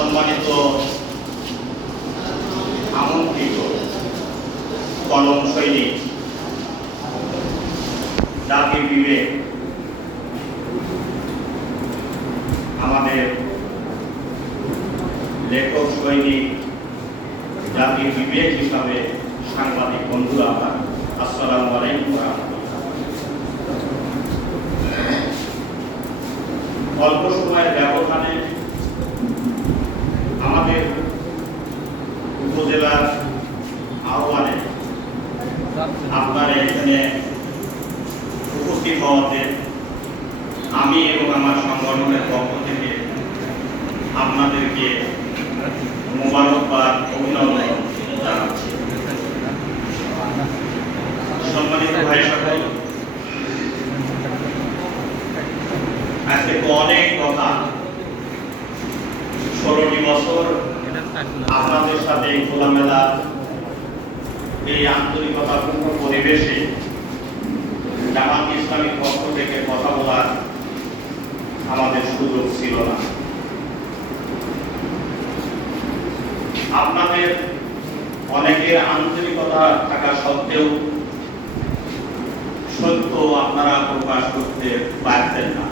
সম্মানিত আমন্ত্রিত কলম সৈনিক, জাতির বিবেক, আমাদের লেখক সৈনিক, জাতির বিবেক হিসাবে সাংবাদিক বন্ধুরা, আমার আসসালামু আলাইকুম। অল্প সময়ের ব্যবধানে আমাদের উপজেলার আহ্বানে আপনারা এখানে উপস্থিত হওয়াতে আমি এবং আমার সংগঠনের পক্ষ থেকে আপনাদেরকে মোবারকবাদ, অভিনন্দন জানাচ্ছি। সম্মানিত ভাই সকল, আজকে তো অনেক কথা, 16টি বছর আপনাদের সাথে খোলামেলা এই আন্তরিকতাপূর্ণ পরিবেশে জামাত ইসলামীর পক্ষ থেকে কথা বলার আমাদের সুযোগ ছিল না। আপনাদের অনেকের আন্তরিকতা থাকা সত্ত্বেও সত্য আপনারা প্রকাশ করতে পারতেন না।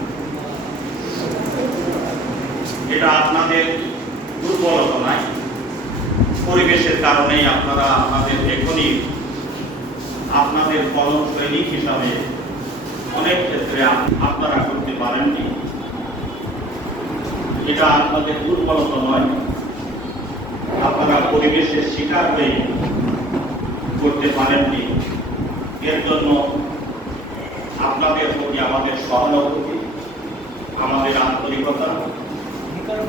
এটা আপনাদের দুর্বলতা নয়, পরিবেশের কারণেই আপনারা এখনই আপনাদের কলম সৈনিক হিসাবে অনেক ক্ষেত্রে আপনারা করতে পারেননি। এটা আপনাদের দুর্বলতা নয়, আপনারা পরিবেশের শিকার হয়ে করতে পারেননি। এর জন্য আপনাদের প্রতি আমাদের সহানুভূতি, আমাদের আন্তরিকতা,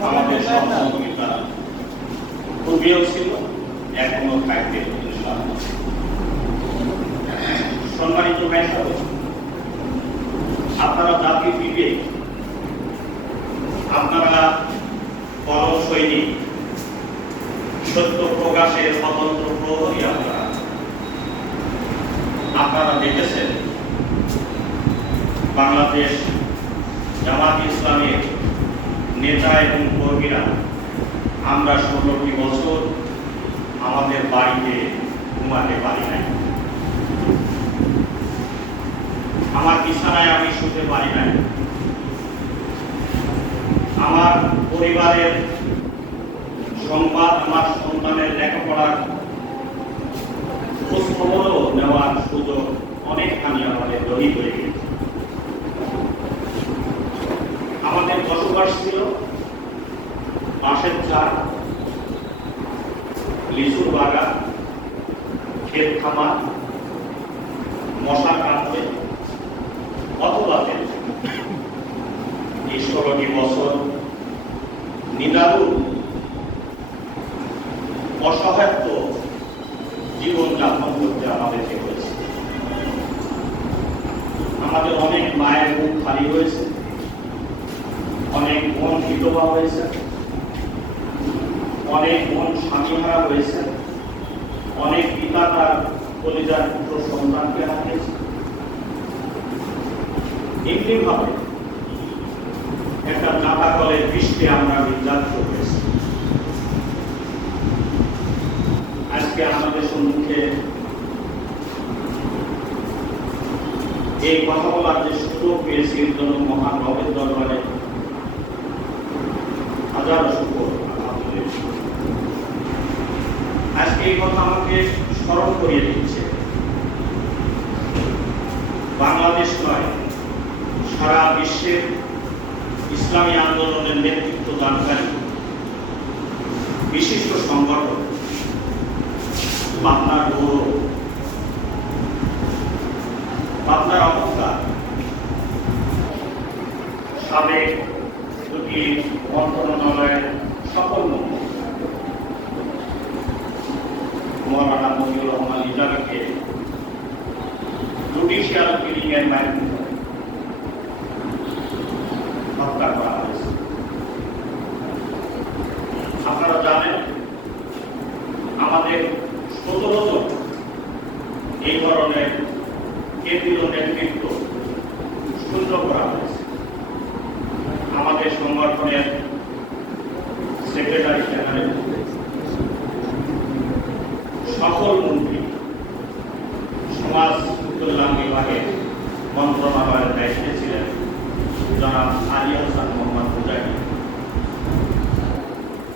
আমাদের সহযোগিতা পূর্বেও ছিল, এখনো থাকবে ইনশাআল্লাহ। সম্মানিত ভাই সকল, আপনারা জাতির বিবেক, আপনারা কলম সৈনিক, সত্য প্রকাশের স্বতন্ত্র প্রহরী। আপনারা দেখেছেন বাংলাদেশ জামাত ইসলামের নেতা এবং কর্মীরা আমরা 16টি বছর আমাদের বাড়িতে ঘুমাতে পারি নাই, আমার বিছানায় আমি শুতে পারি নাই, আমার পরিবারের সংবাদ, আমার সন্তানের লেখাপড়ার খোঁজখবরও নেওয়ার সুযোগ অনেকখানি আমাদের দৈহিক হয়ে গেছে। আমাদের বসবাস ছিল বাঁশের চাল, লিচুর বাগান, ক্ষেত খামার, মশা কাটবে অথবা এই 16টি বছর নিদারুণ অসহায়ত্ব জীবনযাপন করতে আমাদেরকে হয়েছে। আমাদের অনেক মায়ের মুখ খালি হয়েছে, অনেক মন বিধবা হয়েছে, অনেক মন স্বামীহারা হয়েছে, অনেক পিতা তার কলিজার পুত্র সন্তানকে হারিয়েছে। এমনি ভাবে একটা নাতা কলের বৃষ্টি আমরা নির্যাতিত হয়েছি। আজকে আমাদের সম্মুখে এই কথা বলার যে সুযোগ পেয়েছি, এর জন্য মহান রবের দরবারে হাজার শুকর। আজকে এই কথা আমাকে স্মরণ করিয়ে দিচ্ছে, বাংলাদেশ নয়, সারা বিশ্বের ইসলামী আন্দোলনের নেতৃত্ব দানকারী বিশিষ্ট সংগঠন পাবনার গৌরব, পাবনার অবস্থা, সাবেক দুটি মন্ত্রণালয়ের সকল মন্ত্রী মৌলানা মজিবুর রহমান ইজারাকে জুডিশিয়াল কিলিং এর মাধ্যমে হত্যা করা হয়েছে। আপনারা জানেন আমাদের 17 জন এই ধরনের কেন্দ্রীয় নেতৃত্ব শূন্য করা হয়েছে। আমাদের সংগঠনের সেক্রেটারি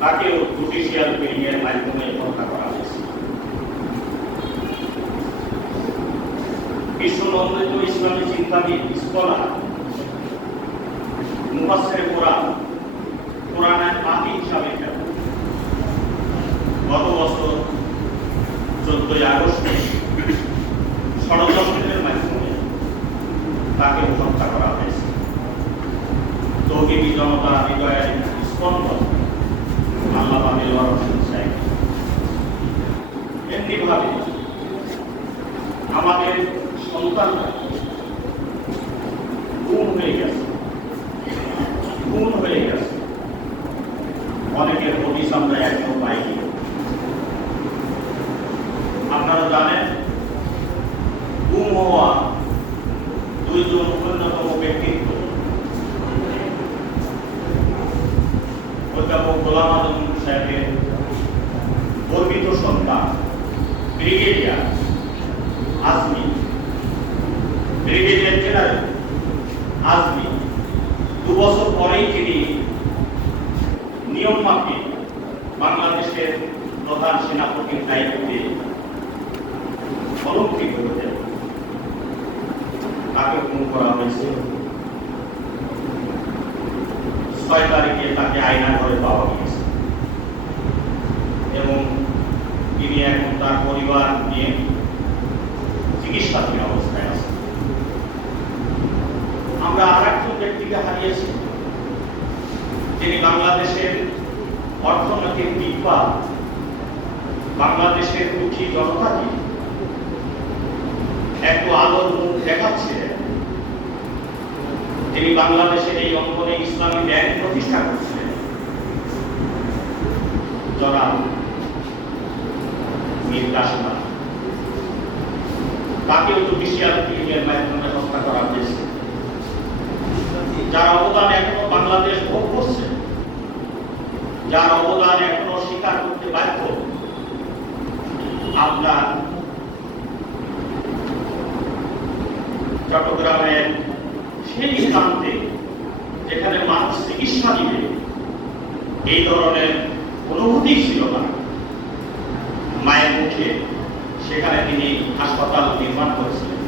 তাকেও জুডিশিয়াল কিলিংয়ের মাধ্যমে হত্যা করা হয়েছে। বিশ্বনন্দিত ইসলামী চিন্তাবিদ স্কলার মুফাসসিরে কোরআনের পাখি হিসাবে খ্যাত গত বছর 14 আগস্ট ষড়যন্ত্রের মাধ্যমে তাকে হত্যা করা হয়েছে। তৌহিদি জনতা হৃদয়ের স্পন্দন আল্লামা দেলোয়ার হোসেন সাহেব। এমনিভাবে আমাদের সন্তানরা গুম হয়ে গেছে, অনেকের হদিস আমরা এখনো পাইনি। আপনারা জানেন গুম হওয়া দুইজন অন্যতম ব্যক্তিত্ব অধ্যাপক গোলাম আজম সাহেবের গর্বিত সন্তান brigadier Azmi, brigadier general Azmi 2 বছর পরেই তিনি নিয়ম মাফিক বাংলাদেশের প্রধান সেনাপতির দায়িত্বে অলঙ্কৃত হয়েছে। তাকে খুন করা হয়েছে। 6 তারিখে তাকে আয়নাঘরে পাওয়া গিয়েছে এবং তিনি এখন তার পরিবার নিয়ে চিকিৎসাধীন অবস্থায় আছে। আমরা আর একজন ব্যক্তিকে হারিয়েছি, যিনি বাংলাদেশের অর্থনৈতিক দিকপাল, বাংলাদেশের দুঃখী জনতাকে একটু আলোর মুখ দেখাচ্ছে। তিনি বাংলাদেশের এই অঙ্গনে ইসলামী ব্যাংক প্রতিষ্ঠা করছিলেন, জনাব মীর কাসেম। তাকেও জুডিশিয়াল কিলিংয়ের মাধ্যমে হত্যা করা হয়েছে। যার অবদান এখনো বাংলাদেশ ভোগ করছে, যার অবদান এখনো স্বীকার করতে বাধ্য। আমরা চট্টগ্রামের সেই প্রান্তে যেখানে মানুষ চিকিৎসা নিবে এই ধরনের অনুভূতি ছিল না মায়ের মুখে, সেখানে তিনি হাসপাতাল নির্মাণ করেছিলেন,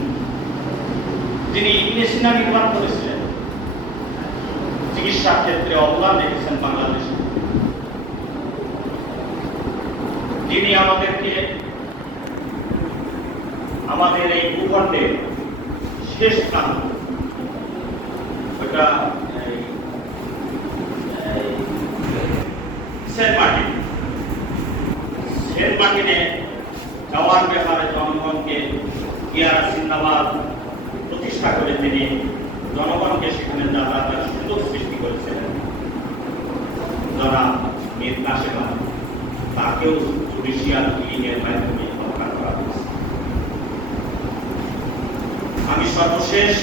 তিনি ইবনে সিনা নির্মাণ করেছিলেন, চিকিৎসা ক্ষেত্রে অবদান রেখেছেন বাংলাদেশে। যিনি আমাদেরকে আমাদের এই ভূখণ্ডের শেষ প্রান্ত, ওটা সেন্ট মার্টিনে যাওয়ার ব্যাপারে জনগণকে ইয়ারা জিন্দাবাদ প্রতিষ্ঠা করে তিনি জনগণকে সেখানে যাতায়াতের সুযোগ সৃষ্টি করেছিলেন। যারা মীর কাসেম, তাকেও জুডিশিয়াল কিলিংয়ের মাধ্যমে হত্যা করা হয়েছে। আমি সর্বশেষ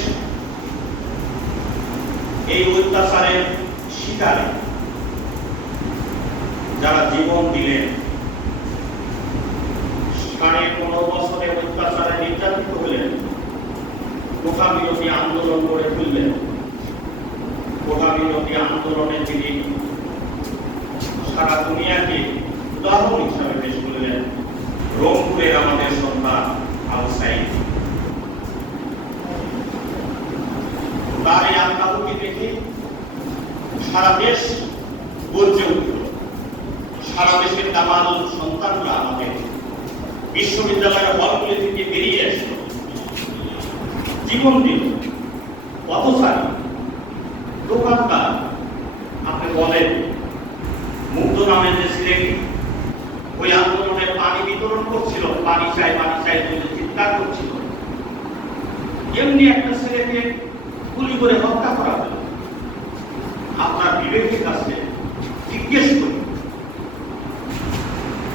এই অত্যাচারের শিকারে যারা জীবন দিলেন, 15.5 বছরের অত্যাচারে নির্যাতিত হলেন, কোটা বিরোধী আন্দোলন করে তুললেন। কোটা বিরোধী আন্দোলনে তিনি সারা দুনিয়াকে উদাহরণ হিসাবে পেশ করলেন। রংপুরের আমাদের সন্তান আল সাইদ, তার এই আত্মাহুতি দেখে সারা দেশ গর্জে উঠল। সারা দেশের দামাল সন্তানরা আমাদের বিশ্ববিদ্যালয়ের হলগুলি থেকে বেরিয়ে আসলো, জীবন দিল। পথচারী, দোকানদার, আপনি বলেন মুগ্ধ নামে যে ছেলেটি ওই আন্দোলনে পানি বিতরণ করছিল, পানি চাই বলে চিৎকার করছিল, এমনি একটা ছেলেকে গুলি করে হত্যা করা হলো। আপনার বিবেকের কাছে জিজ্ঞেস করি,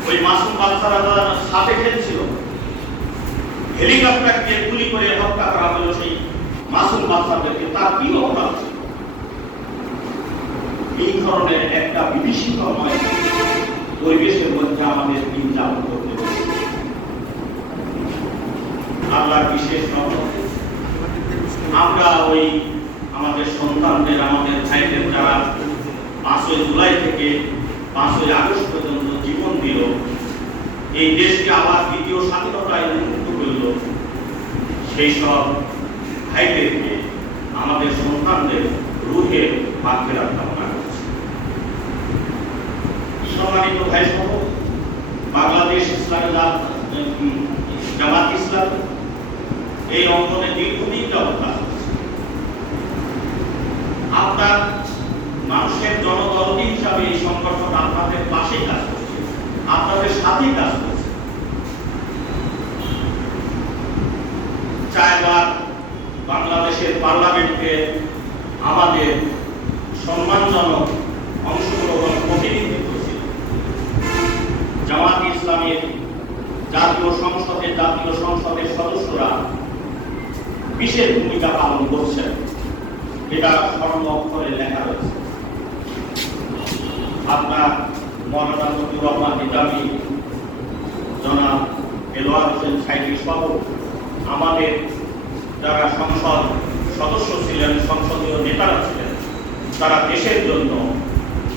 ওই মাসুম বাচ্চারা যারা সাথে খেলছিল, হেলিকপ্টার দিয়ে গুলি করে হত্যা করা হলো সেই মাসুম বাচ্চাদেরকে, তার কি অপরাধ ছিল? এই ধরনের একটা বিভীষিকাময় পরিবেশের মধ্যে আমাদের দিন যাপন করতে হচ্ছে। আল্লাহর বিশেষ রহমত আমরা ওই আমাদের সন্তানদের, আমাদের ভাইদের যারা 5 জুলাই থেকে 5ই আগস্ট পর্যন্ত জীবন দিল, এই দেশকে আবার দ্বিতীয় স্বাধীনতায় উন্মুক্ত করল, সেই সব ভাইদেরকে আমাদের সন্তানদের রুহে মাগফিরাত কামনা করছি। সম্মানিত ভাই সহ, বাংলাদেশ ইসলামী জামাত ইসলাম এই অঙ্গনে দীর্ঘদিন যাবত কাজ করছে। আপনার মানুষের জনদরদি হিসাবে এই সংগঠন আপনাদের পাশেই কাজ করছে, আপনাদের সাথেই কাজ করছে। চারবার বাংলাদেশের পার্লামেন্টে আমাদের সম্মানজনক অংশগ্রহণ প্রতিনিধিত্ব ছিল। জামাত ইসলামের জাতীয় সংসদের সদস্যরা বিশেষ ভূমিকা পালন করছেন, এটা স্বর্ণ অক্ষরে লেখা রয়েছে। আপনার মৌলানা মতিউর রহমান নিজামী, জনাব এলওয়ার হোসেন সাইদি সহ আমাদের যারা সংসদ সদস্য ছিলেন, সংসদীয় নেতারা ছিলেন, তারা দেশের জন্য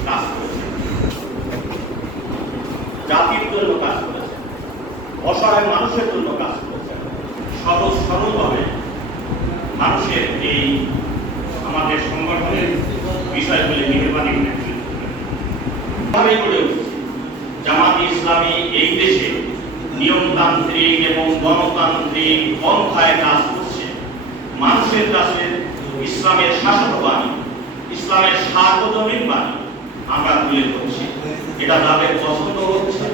কাজ করেছেন, জাতির জন্য কাজ করেছেন, অসহায় মানুষের জন্য কাজ করেছেন। সহজ সরলভাবে মানুষের এই আমাদের সংগঠনের বিষয়গুলি মেহরবানি গড়ে উঠছে। জামাত ইসলামী এই দেশে নিয়মতান্ত্রিক এবং গণতান্ত্রিক পন্থায় কাজ করছে। মানুষের কাছে ইসলামের শাসন বাণী, ইসলামের সার্বজনীন বাণী আমরা তুলে ধরছি। এটা যাদের পছন্দ হচ্ছে,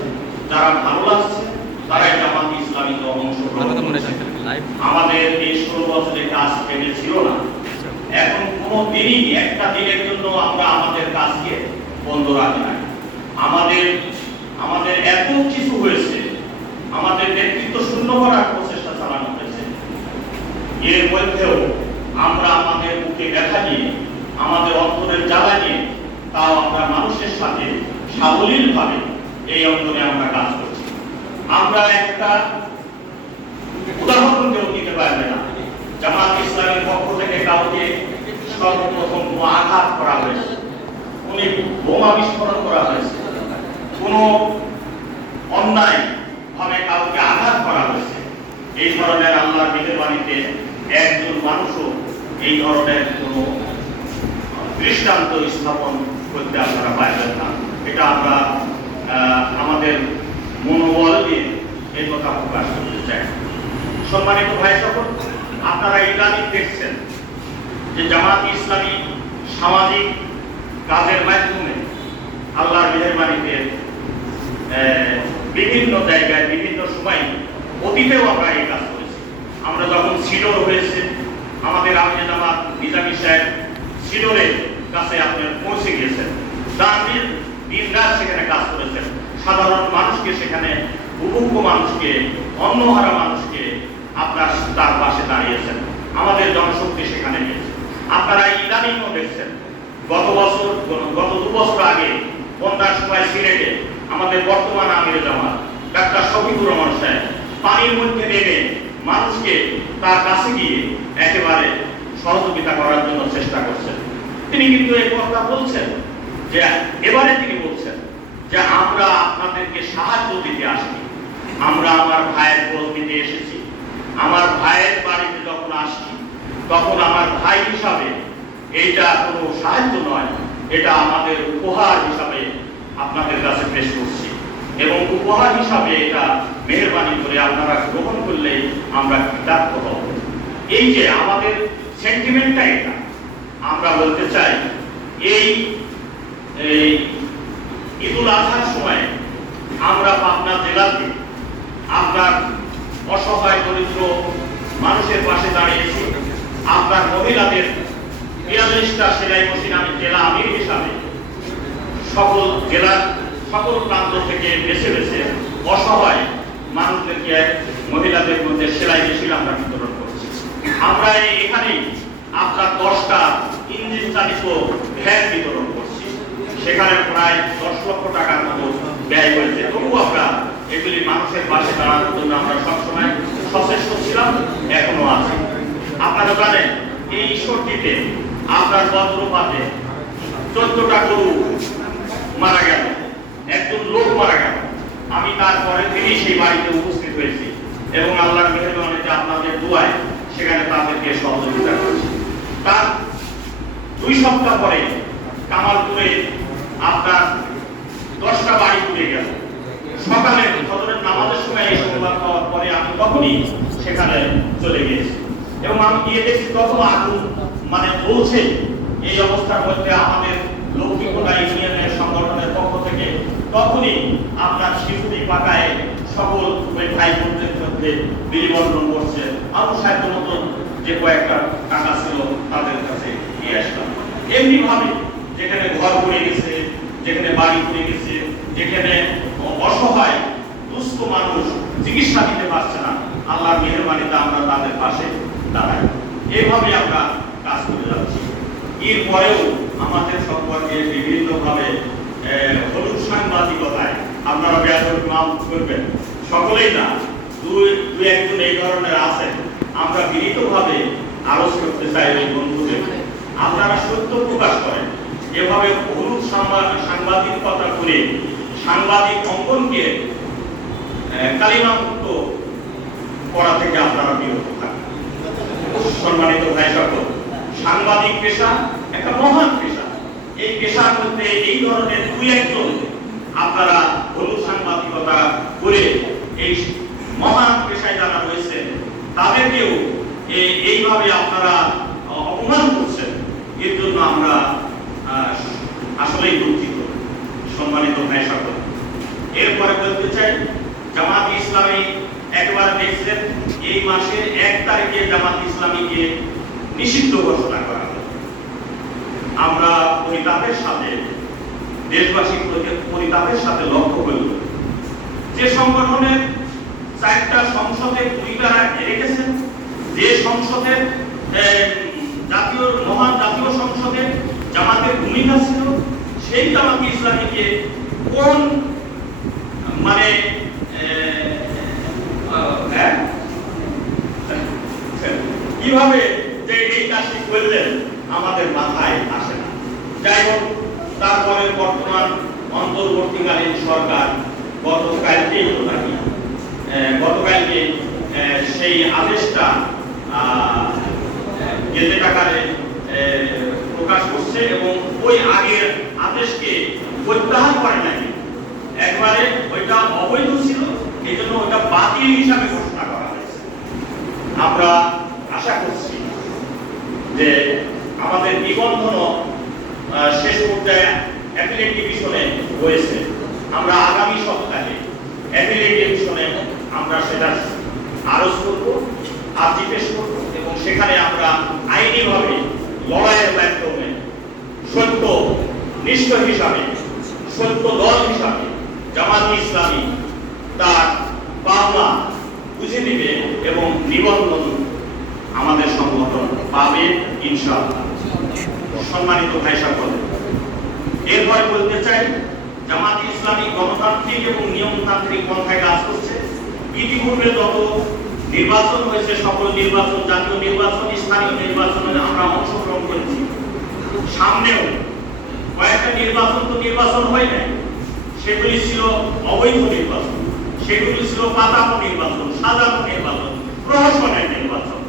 যারা ভালো লাগছে, তারাই জামাত ইসলামীতে অংশগ্রহণ করছে। আমাদের এই 16 বছরের কাজ পেটে ছিল না, এখন কোনো দিনই একটা দিনের জন্য আমরা আমাদের কাজকে বন্ধ রাখি না। আমাদের এত কিছু হয়েছে, আমাদের নেতৃত্ব শূন্য করার প্রচেষ্টা চালানো হয়েছে। এর মধ্যেও আমরা আমাদের মুখে ব্যথা নিয়ে, আমাদের অন্তরের জ্বালা নিয়ে, তাও আমরা মানুষের সাথে সাবলীলভাবে এই অঙ্গনে আমরা কাজ করছি। আমরা একটা উদাহরণ কেউ দিতে পারবে না জামাত ইসলামের পক্ষ থেকে কাউকে সর্বপ্রথম আঘাত করা হয়েছে, কোন বোমা বিস্ফোরণ করা হয়েছে, কোন অন্যায় ভাবে কাউকে আঘাত করা হয়েছে। এই ধরনের আল্লাহর মেহেরবানিতে একজন মানুষও এই ধরনের কোন দৃষ্টান্ত স্থাপন করতে আপনারা পারবেন না। এটা আমরা আমাদের মনোবল দিয়ে এই কথা প্রকাশ করতে চাই। সম্মানিত ভাই সকল, আপনারা ইদানিং দেখছেন যে জামাত ইসলামী সামাজিক কাজের মাধ্যমে আল্লাহর মেহেরবানিতে বিভিন্ন জায়গায় বিভিন্ন সময় অতীতেও আমরা এই কাজ করেছি। আমরা যখন সিডর হয়েছে, আমাদের আমির জামাত নিজামী সাহেব সিডরের কাছে আপনার পৌঁছে গিয়েছেন, দিন রাত সেখানে কাজ করেছেন, সাধারণ মানুষকে সেখানে, বুভুক্ষ মানুষকে, অন্যহারা মানুষকে আপনার তার পাশে দাঁড়িয়েছেন, আমাদের জনশক্তি সেখানে গিয়েছে। আপনারা ইদানিংও দেখছেন, গত 2 বছর আগে বন্যার সময় সিলেটে আমাদের বর্তমান আমির জামাত ডাক্তার শফিকুর রহমান সাহেব পানির মধ্যে নেমে মানুষকে তার কাছে গিয়ে একেবারে সহযোগিতা করার জন্য চেষ্টা করছেন। তিনি কিন্তু এই কথা বলছেন যে এবারে তিনি বলছেন যে আমরা আপনাদেরকে সাহায্য দিতে আসি, আমরা আমার ভাইয়ের খোঁজ নিতে এসেছি। আমার ভাইয়ের বাড়িতে যখন আসছি তখন আমার ভাই হিসাবে এইটা কোনো সাহায্য নয়, এটা আমাদের উপহার হিসাবে আপনাদের কাছে পেশ করছি, এবং উপহার হিসাবে এটা মেহেরবানি করে আপনারা গ্রহণ করলে আমরা কৃতার্থ হব। এই যে আমাদের সেন্টিমেন্টটা, এটা আমরা বলতে চাই এই ঈদুল আজহার সময় আমরা পাবনা জেলাতে আপনার অসহায় দরিদ্র মানুষের পাশে দাঁড়িয়েছি। আপনার মহিলাদের 42টা সেলাই মেশিন আমি জেলা আমির হিসাবে সকল জেলার সকল প্রান্ত থেকে বেছে বেছে অসহায় মানুষদেরকে, মহিলাদের মধ্যে সেলাই মেশিন আমরা বিতরণ করছি। আমরা এখানেই আপনার 10টা ইঞ্জিন চালিত ভ্যান বিতরণ করছি, সেখানে প্রায় 10 লক্ষ টাকার মতো ব্যয় হয়েছে। তবু আমরা এগুলি মানুষের পাশে দাঁড়ানোর জন্য আমরা সবসময় সচেষ্ট ছিলাম, এখনো আছি। আপনারা জানেন এই ঈশ্বরটিতে আপনার বজ্রপাতে 14টা গরু মারা গেল, বাড়িতে উপস্থিত হয়েছি এবং আল্লাহর মেহেরবানিতে আপনাদের দোয়ায় সেখানে তাদেরকে সহযোগিতা করছি। তার 2 সপ্তাহ পরে কামালপুরে আপনার 10টা বাড়ি পুড়ে গেল। সকালে ফজরের নামাজের সময় এই সংবাদ পাওয়ার পরে আমি তখনই সেখানে চলে গিয়েছি এবং আমি গিয়ে দেখছি তখন আগুন মানে বলছে। এই অবস্থার মধ্যে আমাদের লক্ষ্মীকোটা ইউনিয়নের সংগঠনের পক্ষ থেকে তখনই আপনার শিশুটি পাকায় সকল ওই ভাই বোনদের মধ্যে বিলিবন্ধন করছে। আমি সাধ্য মতন যে কয়েকটা টাকা ছিল তাদের কাছে নিয়ে আসলাম। এমনি ভাবে যেখানে ঘর পড়ে গেছে, যেখানে বাড়ি পড়ে গেছে, যেখানে অসহায় দুস্থ মানুষ চিকিৎসা দিতে পারছে না, আল্লাহর মেহেরবানিতে আমরা তাদের পাশে দাঁড়াই। এইভাবে আমরা কাজ করে যাচ্ছি। এর পরেও আমাদের সম্পর্কে বিভিন্নভাবে হলুদ সাংবাদিকতায় আপনারা ব্যাপক নাম করবেন, সকলেই না, দুই একজন এই ধরনের আছেন। আমরা বিনীতভাবে আলোচ করতে চাই ওই বন্ধুদের, আপনারা সত্য প্রকাশ করেন। এভাবে হলুদ সাংবাদিকতা করে সাংবাদিক অঙ্গনকে কালিমামুক্ত করা থেকে আপনারা বিরত থাকেন। সম্মানিত ভাই সকল, সাংবাদিক পেশা একটা মহান পেশা। এই পেশার মধ্যে এই ধরনের 2-1 আপনারা হলুদ সাংবাদিকতা করে এই মহান পেশায় যারা রয়েছে তাদেরকেও এইভাবে আপনারা অপমান করছেন। এর জন্য আমরা আসলেই দুঃখিত। সম্মানিত ভাই সকল, এরপরে বলতে চাই, জামাত ইসলামী একবার দেখছেন এই মাসের 1 তারিখে জামাত ইসলামীকে নিষিদ্ধ ঘোষণা করা হলো। আমরা পরিতাপের সাথে, দেশবাসী পরিতাপের সাথে লক্ষ্য করল যে সংগঠনের 4টা সংসদে ভূমিকারা রেখেছেন, যে সংসদের মহান জাতীয় সংসদে জামাতের ভূমিকা ছিল, সেই জামাত ইসলামীকে কোন মানে কিভাবে যে এই কাজটি করলেন আমাদের মাথায় আসে না। যাই হোক, তারপরে বর্তমান অন্তর্বর্তীকালীন সরকার গতকালকে সেই আদেশটা গেজেট আকারে প্রকাশ করছে এবং ওই আগের আদেশকে প্রত্যাহার করে নাই। একবারে ওইটা অবৈধ ছিল, এই জন্য ওইটা বাতিল হিসাবে ঘোষণা করা হয়েছে। আমরা আশা করছি যে আমাদের নিবন্ধন শেষ পর্যায়ে অ্যাপিলেট ডিভিশনে রয়েছে। আমরা আগামী সপ্তাহে অ্যাপিলেট ডিভিশনে আমরা সেটা আরজ করব, আর্জি পেশ করব এবং সেখানে আমরা আইনিভাবে লড়াইয়ের মাধ্যমে সত্য নিষ্ঠ হিসাবে, সত্য দল হিসাবে জামাত ইসলামী তার পাওনা বুঝে দিবে এবং নিবন্ধন আমাদের সংগঠন পাবে ইনশাআল্লাহ। সম্মানিত ভাই সকল, এরপরে বলতে চাই, জামাত ইসলামী গণতান্ত্রিক এবং নিয়মতান্ত্রিক পন্থায় কাজ করছে। ইতিপূর্বে যত নির্বাচন হয়েছে, সকল নির্বাচন, জাতীয় নির্বাচন, স্থানীয় নির্বাচনে আমরা অংশগ্রহণ করেছি। সামনেও কয়েকটা নির্বাচন হয় নাই, সেগুলি ছিল অবৈধ নির্বাচন, সেগুলি ছিল পাতানো নির্বাচন, সাজানো নির্বাচন, প্রহসনের নির্বাচন।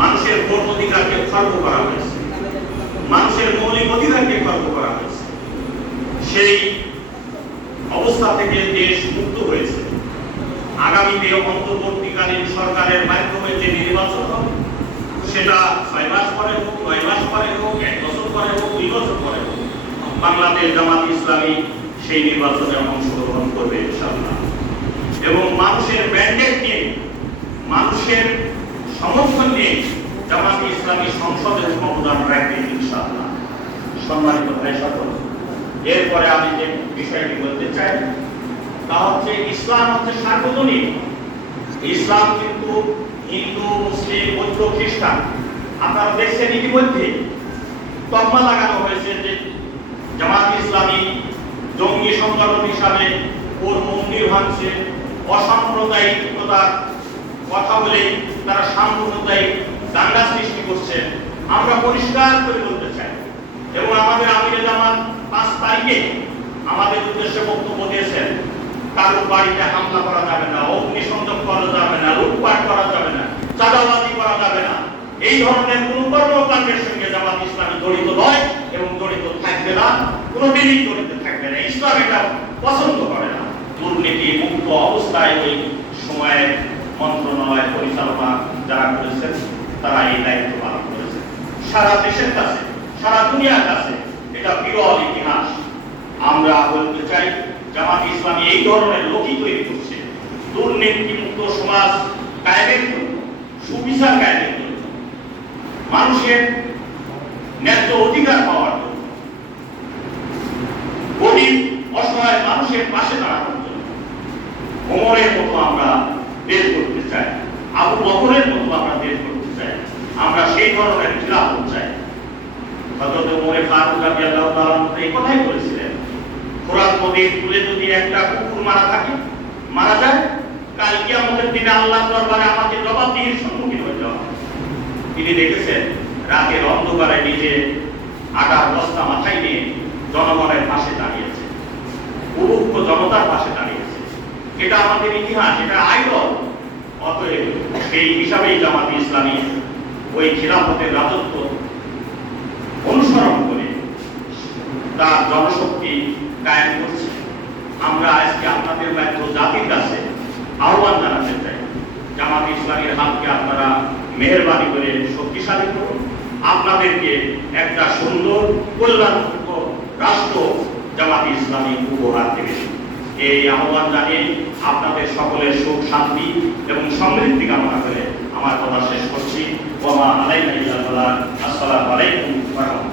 মানুষের ভোট অধিকারকে খর্ব করা হয়েছে, মানুষের মৌলিক অধিকারকে খর্ব করা হয়েছে। সেই অবস্থা থেকে দেশ মুক্ত হয়েছে। আগামীতে অন্তর্বর্তীকালীন সরকারের মাধ্যমে যে নির্বাচন হবে, সেটা 6 মাস পরে হোক, 9 মাস পরে হোক, 1 বছর পরে হোক, 2 বছর পরে হোক, বাংলাদেশ জামাত ইসলামী সেই নির্বাচনে অংশগ্রহণ করবে ইনশাআল্লাহ। এবং মানুষের ম্যান্ডেট নিয়ে, মানুষের সমর্থন নিয়ে জামাত ইসলামী সংসদের অবদান রাখবে ইনশাআল্লাহ। সম্মানিত ভাই সকল, এরপরে আমি যে বিষয়টি বলতে চাই তা হচ্ছে, ইসলাম হচ্ছে সার্বজনীন। ইসলাম কিন্তু হিন্দু, মুসলিম, বৌদ্ধ, খ্রিস্টান, আপনারা দেখছেন ইতিমধ্যে তকমা লাগানো হয়েছে যে জামাত ইসলামী জঙ্গি সংগঠন হিসাবে ওর মন্দির ভাঙছে, অসাম্প্রদায়িকতার কথা বলে তারা সাম্প্রদায়িক দাঙ্গা সৃষ্টি করছে। আমরা পরিষ্কার করে বলতে চাই এবং আমাদের আমিরে জামাত 5 তারিখে আমাদের উদ্দেশ্যে বক্তব্য দিয়েছেন কারোর বাড়িতে হামলা করা যাবে না, অগ্নিসংযোগ করা যাবে না, লুটপাট করা যাবে না, চাঁদাবাজি করা যাবে না। এই ধরনের কোন কর্মকাণ্ডের সঙ্গে জামাত ইসলামী জড়িত নয় এবং জড়িত থাকবে না, কোনোদিনই জড়িত থাকবে না। ইসলাম এটা পছন্দ করে না। দুর্নীতি মুক্ত অবস্থায় ওই সময়ের মন্ত্রণালয় পরিচালনা যারা করেছেন তারা এই দায়িত্ব পালন করেছেন। সারা দেশের কাছে, সারা দুনিয়ার কাছে এটা বিরল ইতিহাস। আমরা বলতে চাই জামাত ইসলামী এই ধরনের লোকই তৈরি করছে দুর্নীতি মুক্ত সমাজ কায়েমের জন্য, সুবিচার কায়েমের জন্য, মানুষের ন্যায্য অধিকার পাওয়ার জন্য, গরিব অসহায় মানুষের পাশে দাঁড়ানোর জন্য। ওমরের মতো আমরা দেশ করতে চাই, আবু বকরের মতো আমরা দেশ করতে চাই। আমরা সেই ধরনের খিলাফত চাই। হযরত ওমর ফারুক রাদিয়াল্লাহু তাআলা এই কথাই বলেছিলেন, ফোরাত নদীর কূলে যদি একটা কুকুর মারা যায়, কাল কিয়ামতের দিনে আল্লাহর দরবারে আমাকে জবাবদিহির সম্মুখীন হতে হবে। তিনি দেখেছেন রাতের অন্ধকারে নিজে আটার বস্তা মাথায় নিয়ে জনগণের পাশে দাঁড়িয়েছে, উরুক্ষ জনতার পাশে দাঁড়িয়েছে। এটা আমাদের ইতিহাস, এটা আইডল। অতএব সেই হিসাবেই জামাত ইসলামী ওই খিলাফতের রাজত্ব অনুসরণ করে তার জনশক্তি কায়েম করছে। আমরা আজকে আপনাদের মাত্র জাতির কাছে আহ্বান জানাতে চাই, জামাত ইসলামীর হাতকে আপনারা মেহেরবানি করে শক্তিশালী করুন। আপনাদেরকে একটা সুন্দর কল্যাণমুক্ত রাষ্ট্র জামাত ইসলামী উপহার দেবে। এই আহ্বান জানিয়ে আপনাদের সকলের সুখ শান্তি এবং সমৃদ্ধি কামনা করে আমার কথা শেষ করছি। ওয়া মা আলাইনা ইল্লাল বালাগ। আসসালামু আলাইকুম ওয়া রাহমাতুল্লাহ।